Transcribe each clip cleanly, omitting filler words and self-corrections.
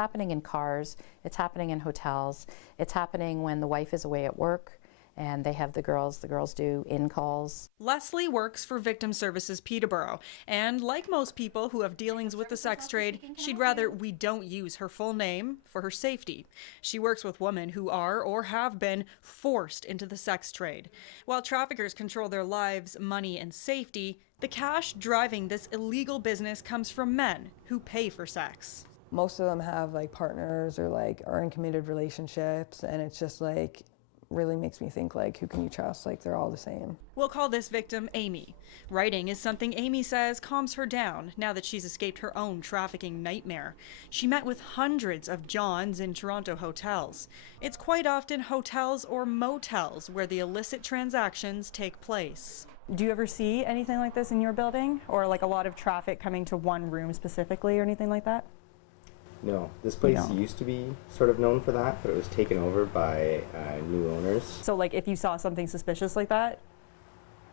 happening in cars, it's happening in hotels, it's happening when the wife is away at work and they have the girls do in-calls. Leslie works for Victim Services Peterborough, and like most people who have dealings with the sex trade, she'd rather we don't use her full name for her safety. She works with women who are or have been forced into the sex trade. While traffickers control their lives, money, and safety, the cash driving this illegal business comes from men who pay for sex. Most of them have like partners or like are in committed relationships, and it's just like really makes me think, like, who can you trust? Like, they're all the same. We'll call this victim Amy. Writing is something Amy says calms her down now that she's escaped her own trafficking nightmare. She met with hundreds of Johns in Toronto hotels. It's quite often hotels or motels where the illicit transactions take place. Do you ever see anything like this in your building? Or like a lot of traffic coming to one room specifically or anything like that? No, this place used to be sort of known for that, but it was taken over by new owners. So like if you saw something suspicious like that,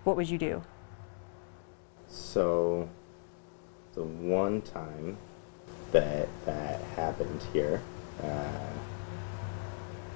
what would you do? So the one time that happened here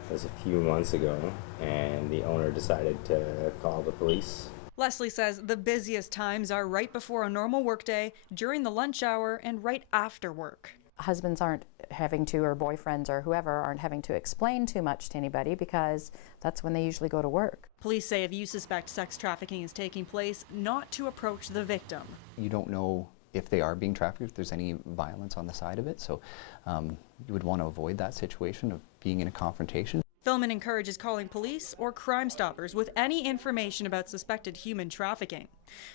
was a few months ago, and the owner decided to call the police. Leslie says the busiest times are right before a normal workday, during the lunch hour, and right after work. Husbands aren't having to, or boyfriends or whoever, aren't having to explain too much to anybody because that's when they usually go to work. Police say if you suspect sex trafficking is taking place, not to approach the victim. You don't know if they are being trafficked, if there's any violence on the side of it, so you would want to avoid that situation of being in a confrontation. Philman encourages calling police or Crime Stoppers with any information about suspected human trafficking.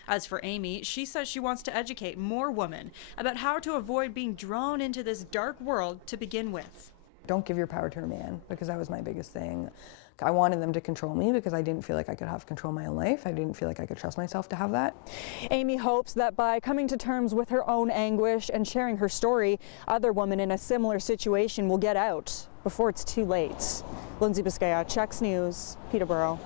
As for Amy, she says she wants to educate more women about how to avoid being drawn into this dark world to begin with. Don't give your power to a man, because that was my biggest thing. I wanted them to control me because I didn't feel like I could have control of my own life. I didn't feel like I could trust myself to have that. Amy hopes that by coming to terms with her own anguish and sharing her story, other women in a similar situation will get out before it's too late. Lindsay Biscaia, CHEX News, Peterborough.